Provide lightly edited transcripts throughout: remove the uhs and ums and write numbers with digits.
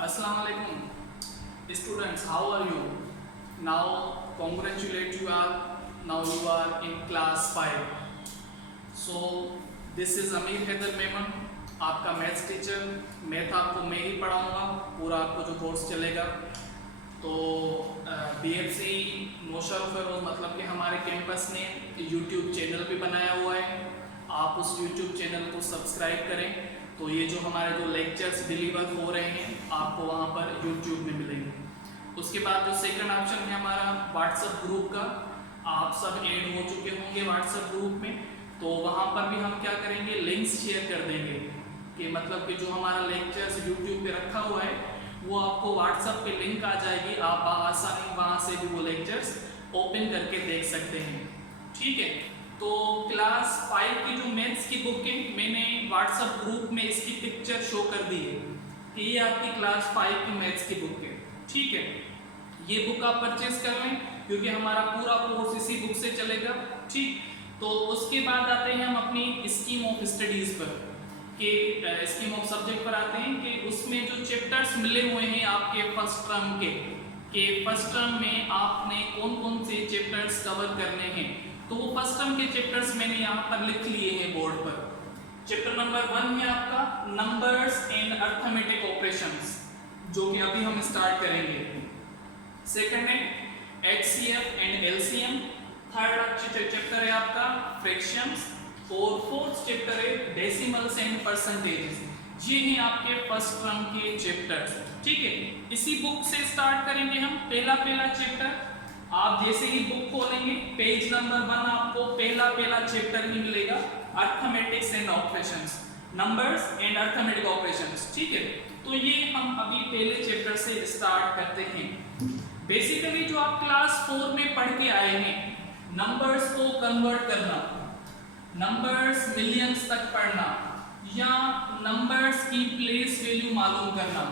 Assalamu alaikum students, how are you? Now congratulate you are, now you are in class 5. So this is Amir Haider Memon, आपका maths teacher. Math आपको मैं ही पढ़ाऊंगा, पूरा आपको जो course चलेगा। तो BFC नौशाद फिरोज मतलब कि हमारे कैंपस ने यूट्यूब चैनल भी बनाया हुआ है, आप उस यूट्यूब चैनल को सब्सक्राइब करें तो ये जो हमारे जो लेक्चर्स डिलीवर हो रहे हैं आपको वहाँ पर यूट्यूब में मिलेंगे। उसके बाद जो सेकंड ऑप्शन है हमारा व्हाट्सएप ग्रुप का, आप सब ऐड हो चुके होंगे व्हाट्सएप ग्रुप में, तो वहाँ पर भी हम क्या करेंगे, लिंक्स शेयर कर देंगे कि मतलब कि जो हमारा लेक्चर्स यूट्यूब पे रखा हुआ है वो आपको व्हाट्सएप पे लिंक आ जाएगी, आप आसानी वहाँ से भी वो लेक्चर्स ओपन करके देख सकते हैं। ठीक है, तो क्लास 5 की जो मैथ्स की बुक है मैंने व्हाट्सएप ग्रुप में इसकी पिक्चर शो कर दी है कि ये आपकी क्लास 5 की मैथ्स की बुक है। ठीक है, ये बुक आप परचेज कर लें क्योंकि हमारा पूरा कोर्स इसी बुक से चलेगा। ठीक, तो उसके बाद आते हैं हम अपनी स्कीम ऑफ स्टडीज पर, कि स्कीम ऑफ सब्जेक्ट पर आते हैं कि उसमें जो चैप्टर्स मिले हुए हैं आपके फर्स्ट टर्म के फर्स्ट टर्म में आपने कौन कौन से चैप्टर्स कवर करने हैं, तो वो फर्स्ट टर्म के चैप्टर्स मैंने यहाँ पर लिख लिए हैं बोर्ड पर। चैप्टर नंबर 1 है आपका नंबर्स एंड अर्थमेटिक ऑपरेशंस, जो कि अभी हम स्टार्ट करेंगे। सेकंड है HCF and LCM। Third chapter है आपका फ्रैक्शंस और फोर्थ चैप्टर है डेसिमल्स एंड परसेंटेजेस। ये हैं आपके फर्स्ट टर्म के चैप्टर्स। ठीक है, इसी बुक से स्टार्ट करेंगे हम। पहला चैप्टर आप जैसे ही बुक खोलेंगे पेज नंबर 1 आपको पहला चैप्टर ही मिलेगा, arithmetics and operations, numbers and arithmetic operations. ठीक है, तो ये हम अभी पहले चैप्टर से स्टार्ट करते हैं। बेसिकली जो आप क्लास 4 में पढ़ के आए हैं, नंबर्स को कन्वर्ट करना, नंबर्स मिलियंस तक पढ़ना, या नंबर्स की प्लेस वैल्यू मालूम करना,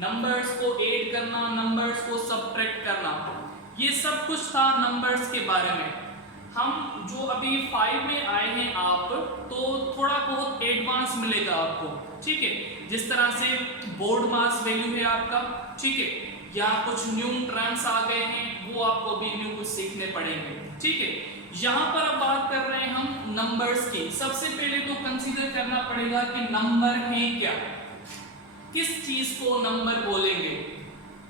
नंबर्स को ऐड करना, नंबर्स को सबट्रैक्ट करना, ये सब कुछ था नंबर्स के बारे में। हम जो अभी 5 में आए हैं आप, तो थोड़ा बहुत एडवांस मिलेगा आपको। ठीक है, जिस तरह से बोर्ड मास वैल्यू है आपका, ठीक है, या कुछ न्यू टर्म्स आ गए हैं वो आपको अभी न्यू कुछ सीखने पड़ेंगे। ठीक है, यहाँ पर अब बात कर रहे हैं हम नंबर्स की। सबसे पहले तो कंसीडर करना पड़ेगा कि नंबर है क्या, किस चीज को नंबर बोलेंगे,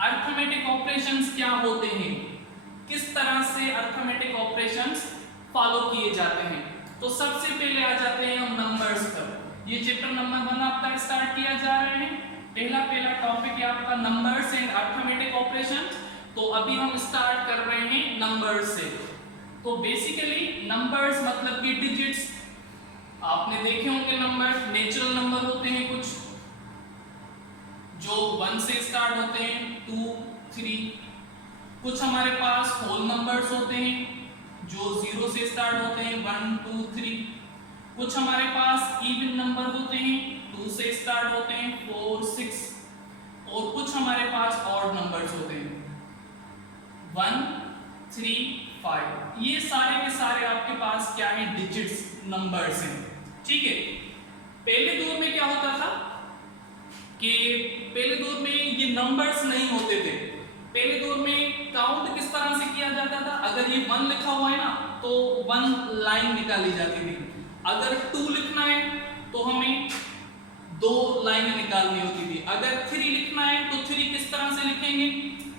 अर्थमेटिक ऑपरेशंस क्या होते हैं, किस तरह से अर्थमेटिक ऑपरेशंस फॉलो किए जाते हैं। तो सबसे पहले आ जाते हैं हम नंबर्स पर। ये चैप्टर नंबर 1 आपका स्टार्ट किया जा रहा है। पहला टॉपिक है आपका नंबर्स एंड अर्थमेटिक ऑपरेशंस। तो अभी हम स्टार्ट कर रहे हैं नंबर्स से। तो बेसिकली नंबर्स मतलब कि डिजिट्स, आपने देखे होंगे नंबर, नेचुरल नंबर होते हैं कुछ जो 1 से स्टार्ट होते हैं, 2, 3। कुछ हमारे पास होल नंबर्स होते हैं जो 0 से स्टार्ट होते हैं, 1, 2, 3। कुछ हमारे पास इवन नंबर होते हैं, 2 से स्टार्ट होते हैं, 4, 6। और कुछ हमारे पास ऑड नंबर्स होते हैं, 1, 3, 5। ये सारे के सारे आपके पास क्या है, डिजिट्स, नंबर्स हैं। ठीक है, पहले दौर में क्या होता था कि पहले दौर में ये नंबर्स नहीं होते थे। पहले दौर में काउंट किस तरह से किया जाता था, अगर ये 1 लिखा हुआ है ना तो 1 लाइन निकाली जाती थी। अगर 2 लिखना है तो हमें 2 लाइनें निकालनी होती थी। अगर 3 लिखना है तो 3 किस तरह से लिखेंगे,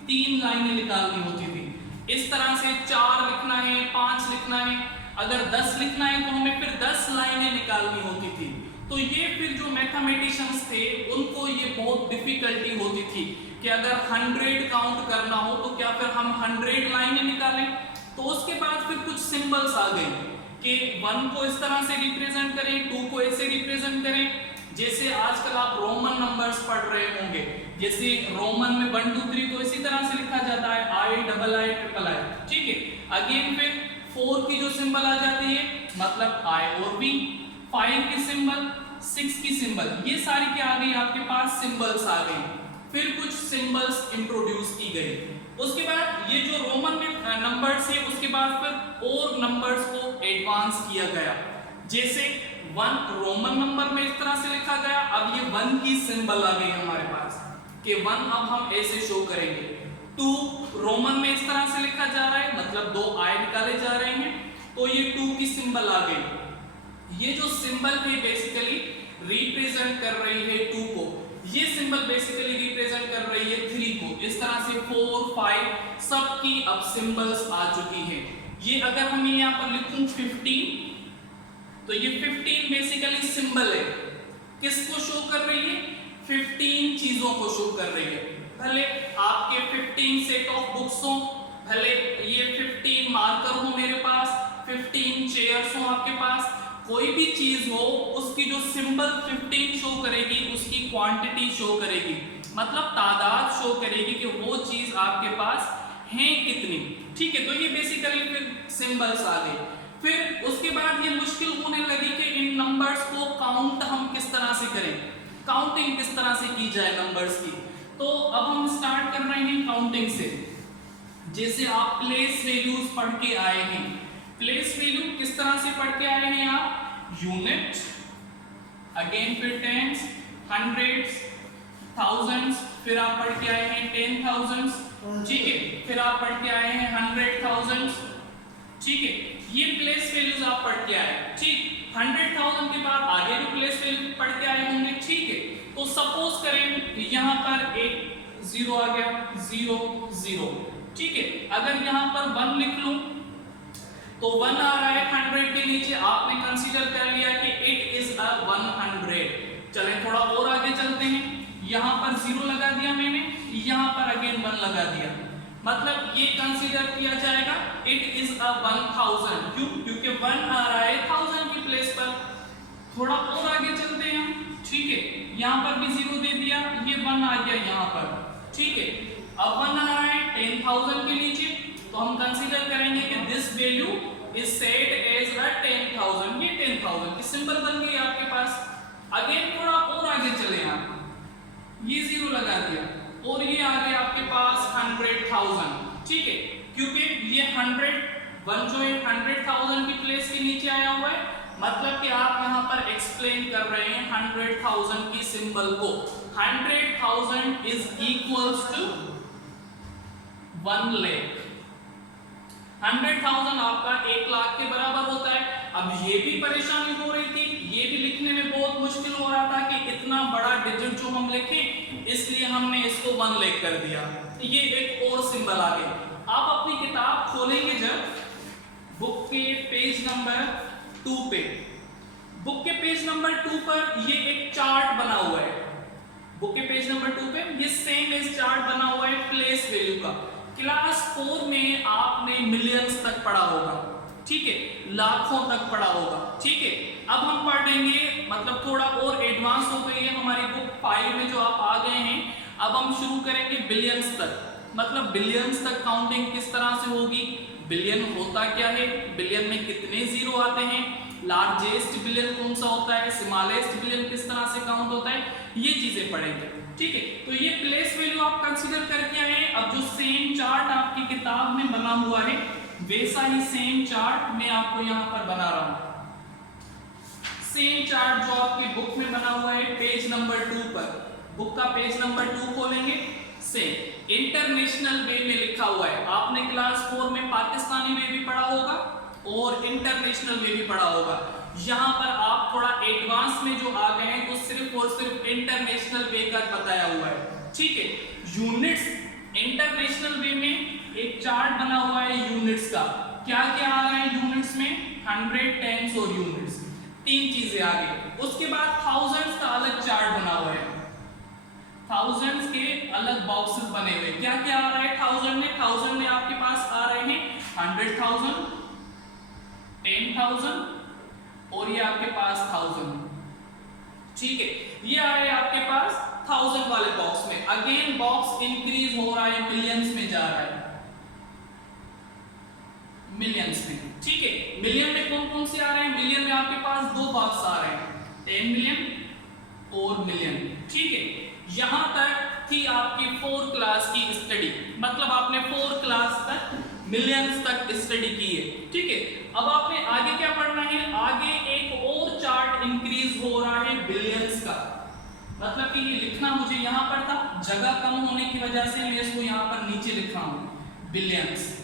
3 लाइनें निकालनी होती थी। इस तरह से 4 लिखना है, 5 लिखना है, अगर 10 लिखना है तो हमें फिर 10 लाइनें निकालनी होती थी। तो ये फिर जो मैथमेटिशियंस थे उनको ये बहुत डिफिकल्टी होती थी कि अगर 100 काउंट करना हो तो क्या फिर हम 100 लाइनें निकालें। तो उसके बाद फिर कुछ सिंबल्स आ गए कि 1 को इस तरह से रिप्रेजेंट करें, 2 को ऐसे रिप्रेजेंट करें। जैसे आजकल आप रोमन नंबर्स पढ़ रहे होंगे, जैसे रोमन में 1, 2, 3 तो इसी तरह से लिखा जाता है, II, ठीक है। अगेन फिर 4 की जो सिंबल आ जाती है मतलब I और V, 5 की सिंबल, 6 की सिंबल, ये सारी क्या आ गई आपके पास, सिंबल्स आ गई। फिर कुछ सिंबल्स इंट्रोड्यूस की गई। उसके बाद ये जो रोमन में नंबर्स है उसके बाद फिर और नंबर्स को एडवांस किया गया। जैसे 1 रोमन नंबर में इस तरह से लिखा गया, अब ये 1 की सिंबल आ गई हमारे पास कि 1 अब हम ऐसे शो करेंगे, 2 रोमन में इस तरह से लिखा जा रहा है, मतलब 2 आई निकाले जा रहे हैं, तो ये 2 की सिंबल आ गई। ये जो सिंबल है बेसिकली रिप्रेजेंट कर रही है 2 को, ये सिंबल बेसिकली रिप्रेजेंट कर रही है 3 को। इस तरह से 4, 5 सबकी अब सिंबल्स आ चुकी हैं। ये अगर हम यहाँ पर लिखूं 15, तो ये 15 बेसिकली सिंबल है, किसको शो कर रही है? 15 चीजों को शो कर रही है। भले आपके 15 सेट ऑफ बुक्स हो, भले ये 15 मार्कर हो मेरे पास, 15 चेयर्स हो आपके पास, कोई भी चीज हो उसकी जो सिंबल 15 शो करेगी उसकी क्वांटिटी शो करेगी, मतलब तादाद शो करेगी कि वो चीज आपके पास है कितनी। ठीक है, तो ये बेसिकली फिर सिंबल्स आ गए। फिर उसके बाद ये मुश्किल होने लगी कि इन नंबर्स को काउंट हम किस तरह से करें, काउंटिंग किस तरह से की जाए नंबर्स की। तो अब हम स्टार्ट कर रहे हैं काउंटिंग से। जैसे आप प्लेस वैल्यूज पढ़ के आए हैं, प्लेस वैल्यू किस तरह से पढ़ के आए हैं आप? यूनिट, अगेन फिर टेंस, हंड्रेड्स, थाउजेंड्स, फिर आप पढ़ के आए हैं 10,000, ठीक है, फिर आप पढ़ के आए हैं 100,000, ठीक है, ये प्लेस वैल्यूज आप पढ़ के आए। ठीक, 100,000 के बाद आगे भी प्लेस वैल्यू पढ़ के आए होंगे। ठीक है, तो सपोज करें यहाँ पर एक 0 आ गया, 0 0, ठीक है, अगर यहाँ पर 1 लिख लूं तो 1 आ रहा है 100 के नीचे, आपने कंसीडर कर लिया कि इट इज अ 100। चलें थोड़ा और आगे चलते हैं, यहाँ पर 0 लगा दिया मैंने, यहाँ पर अगेन 1 लगा दिया, मतलब ये कंसीडर किया जाएगा इट इज अ 1000। क्यों? क्योंकि 1 आ रहा है 1000 की प्लेस पर। थोड़ा और आगे चलते हैं हम, ठीक है, यहाँ पर भी 0 दे दिया, ये 1 आ गया यहाँ पर, ठीक है, अब 1 आ रहा है 10,000 के नीचे, तो हम कंसीडर करेंगे कि this value is set as a 10,000, ये 10,000 की सिंबल बन गई आपके पास। अगेन थोड़ा और आगे चले आप, ये 0 लगा दिया और ये आ गया आपके पास 100,000, ठीक है, क्योंकि ये 1 जो है 100,000 की प्लेस के नीचे आया हुआ है, मतलब कि आप यहाँ पर एक्सप्लेन कर रहे हैं 100,000 की सिंबल को। 100,000 इज इक्वल्स टू 1 लाख। 100,000 आपका 1 लाख के बराबर होता है। अब ये भी परेशानी हो रही थी, ये भी लिखने में बहुत मुश्किल हो रहा था कि इतना बड़ा डिजिट जो हम लिखें, इसलिए हमने इसको 1 लाख कर दिया। ये एक और सिंबल आ गया। आप अपनी किताब खोलेंगे जब बुक के पेज नंबर 2 पे, बुक के पेज नंबर 2 पर ये एक चार्ट बना हुआ है। बुक के पेज नंबर 2 पे ये सेम एज चार्ट बना हुआ है प्लेस वैल्यू का। क्लास 4 में आपने मिलियंस तक पढ़ा होगा, ठीक है, लाखों तक पढ़ा होगा, ठीक है। अब हम पढ़ेंगे, मतलब थोड़ा और एडवांस हो गई है हमारी बुक 5 में जो आप आ गए हैं। अब हम शुरू करेंगे बिलियंस तक, मतलब बिलियंस तक काउंटिंग किस तरह से होगी, बिलियन होता क्या है, बिलियन में कितने जीरो आते हैं, लार्जेस्ट बिलियन कौन सा होता है, स्मॉलेस्ट बिलियन किस तरह से काउंट होता है, ये चीजें पढ़ेंगे, ठीक है। तो ये प्लेस वैल्यू आप कंसीडर करके आए। अब जो सेम चार्ट आपकी किताब में बना हुआ है, वैसा ही सेम चार्ट मैं आपको यहाँ पर बना रहा हूँ। सेम चार्ट जो आपकी बुक में बना हुआ है पेज नंबर 2 पर, बुक का पेज नंबर 2 खोलेंगे, सेम इंटरनेशनल वे में लिखा हुआ है। आपने क्लास 4 में पाकिस्तानी वे भी पढ़ा होगा और इंटरनेशनल वे भी पढ़ा होगा। यहाँ पर आप थोड़ा एडवांस में जो आ गए हैं तो सिर्फ और सिर्फ इंटरनेशनल वे का बताया हुआ है, ठीक है। यूनिट्स, इंटरनेशनल वे में एक चार्ट बना हुआ है यूनिट्स का। क्या क्या आ रहा है यूनिट्स में, 100, टेंस और यूनिट्स, 3 चीजें आ गई। उसके बाद थाउजेंड्स का अलग चार्ट बना हुआ है, थाउजेंड्स के अलग बॉक्सेस बने हुए। क्या क्या आ रहा है थाउजेंड में आपके पास आ रहे हैं 100,000, 10,000 और ये आपके पास 1000, ठीक है। ये आ रहे हैं आपके पास 1000 वाले बॉक्स में। अगेन बॉक्स इंक्रीज हो रहा है, मिलियंस में जा रहा है, मिलियंस में, ठीक है। मिलियन में कौन कौन से आ रहे हैं, मिलियन में आपके पास 2 बॉक्स आ रहे हैं, 10 मिलियन और मिलियन, ठीक है। यहां तक थी आपकी 4 क्लास की स्टडी, मतलब आपने 4 क्लास तक मिलियंस तक स्टडी की है, ठीक है। अब आपने आगे क्या पढ़ना है, आगे एक और चार्ट इंक्रीज हो रहा है बिलियंस का, मतलब कि ये लिखना मुझे यहाँ पर था, जगह कम होने की वजह से मैं इसको यहाँ पर नीचे लिख रहा हूँ बिलियंस।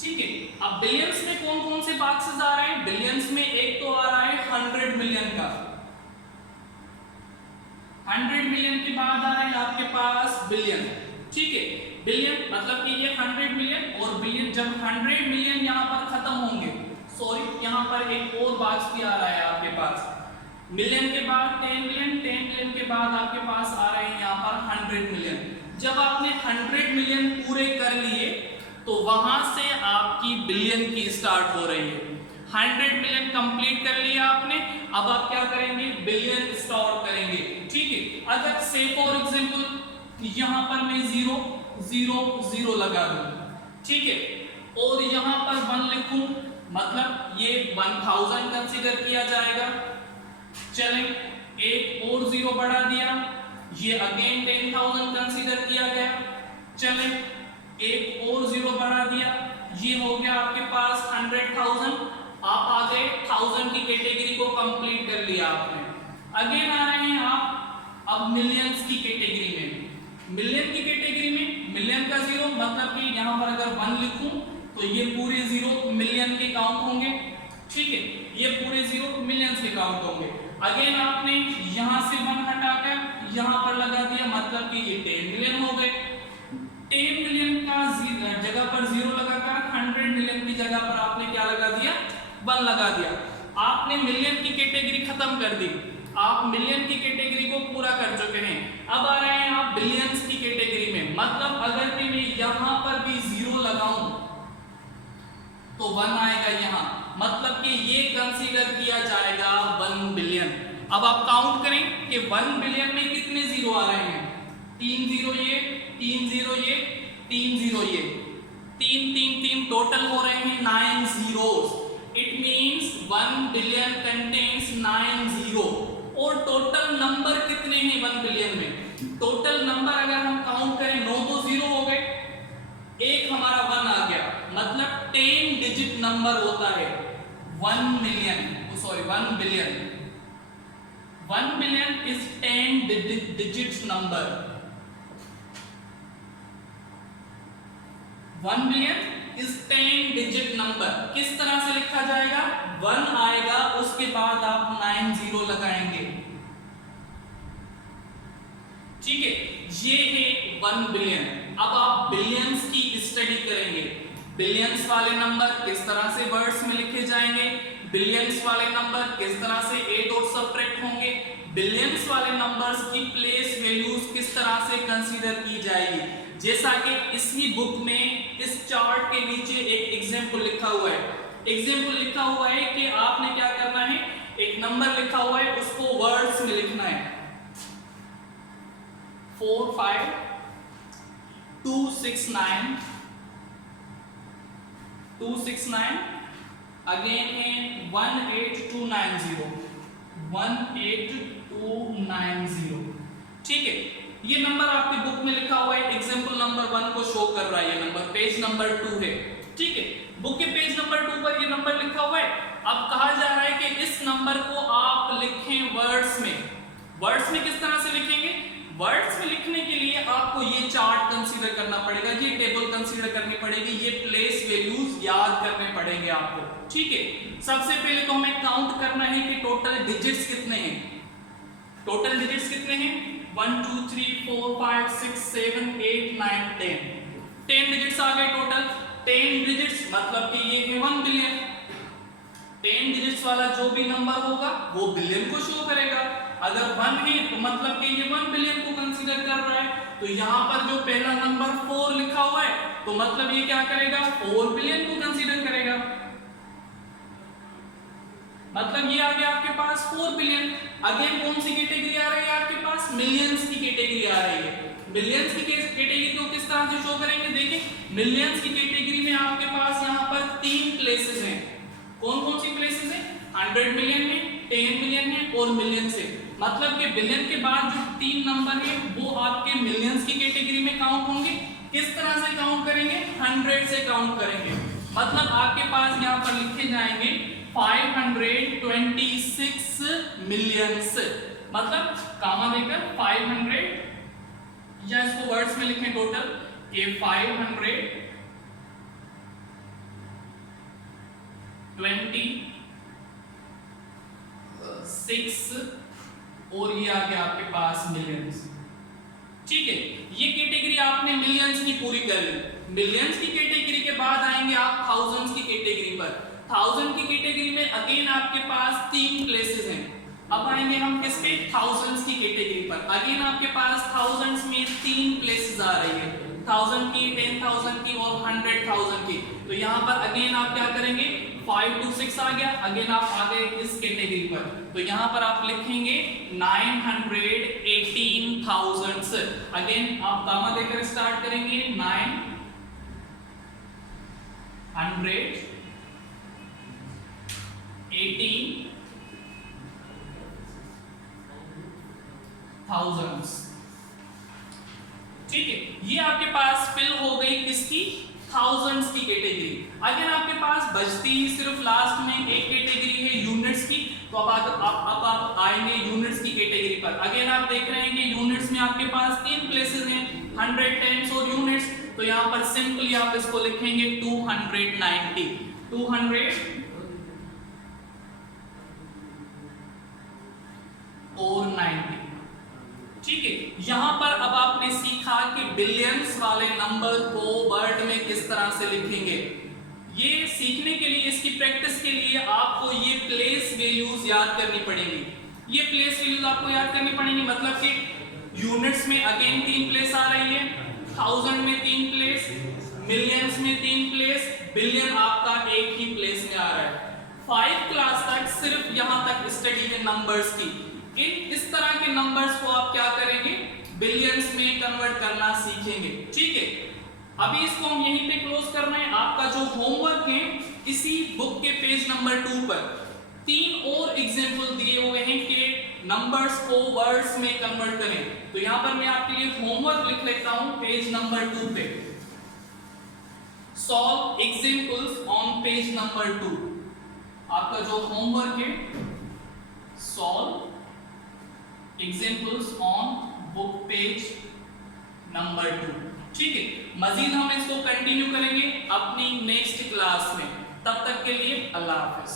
ठीक है, अब बिलियंस में कौन कौन से बॉक्सेस आ रहे हैं? बिलियंस में एक तो आ रहा है 100 मिलियन का, 100 मिलियन के बाद आ रहा है आपके पास बिलियन। ठीक है, बिलियन मतलब कि ये 100 मिलियन और बिलियन, जब 100 मिलियन यहाँ पर खत्म होंगे, सॉरी यहाँ पर एक और बॉक्स भी आ रहा है आपके पास, मिलियन के बाद 10 मिलियन, 10 मिलियन के बाद आपके पास आ रहे हैं यहाँ पर 100 मिलियन। जब आपने 100 मिलियन पूरे कर लिए तो वहां से आपकी बिलियन की स्टार्ट हो रही है। 100 मिलियन कंप्लीट कर लिया आपने, अब आप क्या करेंगे? बिलियन स्टार्ट करेंगे। ठीक है, अगर से फॉर एग्जांपल यहां पर मैं 0 0 0 लगा दूं, ठीक है, और यहां पर 1 लिखूं, मतलब ये 1000 कंसीडर किया जाएगा। चलें, एक और 0 बढ़ा दिया, ये अगेन 10,000 कंसीडर किया गया। चलें, एक और 0 बढ़ा दिया, ये हो गया आपके पास 100,000। आप आ गए 1000 की कैटेगरी को कंप्लीट कर लिया आपने। अगेन आ रहे हैं आप अब मिलियंस की कैटेगरी में। मिलियन की कैटेगरी में मिलियन का 0 मतलब कि यहां पर अगर 1 लिखूं तो ये पूरे 0 मिलियन के काउंट होंगे। ठीक है, ये पूरे 0 मिलियंस के काउंट होंगे। अगेन आपने यहां से 1 हटाकर यहां पर लगा दिया, मतलब कि ये 10 मिलियन हो गए। 10 मिलियन का जगह पर 0 लगाकर 100 मिलियन की जगह पर आपने क्या लगा दिया? 1 लगा दिया। आपने मिलियन की कैटेगरी खत्म कर दी, आप मिलियन की कैटेगरी को पूरा कर चुके हैं। अब आ रहे हैं आप बिलियंस की कैटेगरी में, मतलब अगर मैं यहां पर भी 0 लगाऊं तो 1 आएगा यहां, मतलब कि ये कंसीडर किया जाएगा 1 बिलियन। अब आप काउंट करें कि 1 बिलियन में कितने 0 आ रहे हैं? 3 0 ये, 3 0 ये, 3 0 ये, 3 3 3 टोटल हो रहे हैं 9 zeros। It means 1 billion contains 9 0। और टोटल नंबर कितने हैं 1 बिलियन में? टोटल नंबर अगर हम काउंट करें 9 तो 0 हो गए, एक हमारा 1 आ गया, मतलब 10 डिजिट नंबर होता है 1 million, sorry 1 billion. 1 billion is 10 digit number. 1 billion is 10 digit number. किस तरह से लिखा जाएगा? 1 आएगा, उसके बाद आप 9 0 लगाएंगे। ठीक है, ये है 1 बिलियन। अब आप बिलियंस की स्टडी करेंगे। बिलियंस वाले नंबर किस तरह से वर्ड्स में लिखे जाएंगे, बिलियंस वाले नंबर किस तरह से ऐड और सबट्रैक्ट होंगे, बिलियंस वाले नंबर्स की प्लेस वैल्यूज किस तरह से कंसीडर की जाएगी। जैसा कि इसी बुक में इस चार्ट के नीचे एक एग्जांपल लिखा हुआ है। एग्जांपल लिखा हुआ है कि आपने क्या करना है, एक नंबर लिखा हुआ है, उसको वर्ड्स में लिखना है। 4 5 2 6 9 2 6 9, अगेन है 1 8 2 9 0 1 8 2 9 0। ठीक है, ये नंबर आपकी बुक में लिखा हुआ है, एग्जांपल नंबर 1 को शो कर रहा है, ये नंबर पेज नंबर 2 है। ठीक है, बुक के पेज नंबर 2 पर ये नंबर लिखा हुआ है। अब कहा जा रहा है कि इस नंबर को आप लिखें वर्ड्स में। वर्ड्स में किस तरह से लिखेंगे? वर्ड्स में लिखने के लिए आपको ये चार्ट कंसीडर करना पड़ेगा, ये टेबल कंसीडर करनी पड़ेगी, ये प्लेस वैल्यूज याद करने पड़ेंगे आपको। ठीक है, सबसे पहले तो हमें काउंट करना है कि टोटल डिजिट्स कितने हैं। टोटल डिजिट्स कितने हैं? 1 2 3 4 5 6 7 8 9 10। 10 डिजिट्स आ गए टोटल। 10 डिजिट्स मतलब कि ये है 1 बिलियन। 10 डिजिट्स वाला जो भी नंबर होगा वो बिलियन को शो करेगा। अगर 1 है तो मतलब कि ये 1 बिलियन को कंसीडर कर रहा है। तो यहाँ पर जो पहला नंबर 4 लिखा हुआ है तो मतलब ये क्या करेगा? 4 बिलियन को कंसीडर करेगा। मतलब ये आ गया आपके पास 4 बिलियन। अगेन कौन सी कैटेगरी आ रही है आपके पास? मिलियंस की कैटेगरी आ रही है। मिलियंस की कैटेगरी को किस तरह से शो करेंगे? देखिए, मिलियंस की कैटेगरी में आपके पास यहाँ पर 3 प्लेसेस हैं। कौन कौन सी प्लेसेस हैं? 100 मिलियन है, 10 मिलियन है और मिलियन से। मतलब कि बिलियन के बाद जो 3 नंबर है वो आपके मिलियंस की कैटेगरी में काउंट होंगे। किस तरह से काउंट करेंगे? 100 से काउंट करेंगे। मतलब आपके पास यहाँ पर लिखे जाएंगे 526 मिलियंस। मतलब कामा देकर 500, या इसको वर्ड्स में लिखें टोटल कि 526 और ये आ गया आपके पास मिलियंस। ठीक है, ये कैटेगरी आपने मिलियंस की पूरी कर ली। मिलियंस की कैटेगरी के बाद आएंगे आप थाउजेंड्स की कैटेगरी पर। थाउजेंड की कैटेगरी में अगेन आपके पास 3 प्लेसेस हैं। अब आएंगे हम किस पे? थाउजेंड्स की कैटेगरी पर। अगेन आपके पास थाउजेंड्स में 3 प्लेसेस आ रही है, 1000 की, 10,000 की और 100,000 की। तो यहाँ पर अगेन आप क्या करेंगे? 5 to 6 आ गया, अगेन आप आ गए इस कैटेगरी पर। तो यहाँ पर आप लिखेंगे 918,000। अगेन आप गामा देकर स्टार्ट करेंगे 918,000। ठीक है, ये आपके पास फिल हो गई किसकी? थाउजेंड्स की कैटेगरी। अगर आपके पास बचती ही सिर्फ लास्ट में एक कैटेगरी है यूनिट्स की, तो अब आप आएंगे यूनिट्स की कैटेगरी पर। अगेन आप देख रहे हैं कि यूनिट्स में आपके पास 3 प्लेसेस हैं, 100, टेंस और यूनिट्स। तो यहाँ पर सिंपली आप इसको लिखेंगे 290, 200 और 90। ठीक है, यहां पर अब आपने सीखा कि बिलियंस वाले नंबर को वर्ड में किस तरह से लिखेंगे। ये सीखने के लिए, इसकी प्रैक्टिस के लिए आपको ये प्लेस वैल्यूज याद करनी पड़ेगी। ये प्लेस वैल्यूज आपको याद करनी पड़ेगी, मतलब कि यूनिट्स में अगेन 3 प्लेस आ रही है, 1000 में 3 प्लेस, मिलियंस में 3 प्लेस, बिलियन आपका एक ही प्लेस में आ रहा है। 5 क्लास तक सिर्फ यहां तक स्टडी है नंबर्स की। इस तरह के नंबर्स को आप क्या करेंगे? बिलियंस में कन्वर्ट करना सीखेंगे। ठीक है, अभी इसको हम यहीं पे क्लोज करना है। आपका जो होमवर्क है इसी बुक के पेज नंबर 2 पर 3 और एग्जांपल दिए हुए हैं कि नंबर्स को वर्ड्स में कन्वर्ट करें। तो यहां पर मैं आपके लिए होमवर्क लिख लेता हूं पेज नंबर 2 पे। Solve examples on page number 2। आपका जो होमवर्क है, solve examples on book page number 2। ठीक है, मजीद हम इसको कंटिन्यू करेंगे अपनी नेक्स्ट क्लास में। तब तक के लिए अल्लाह हाफिज।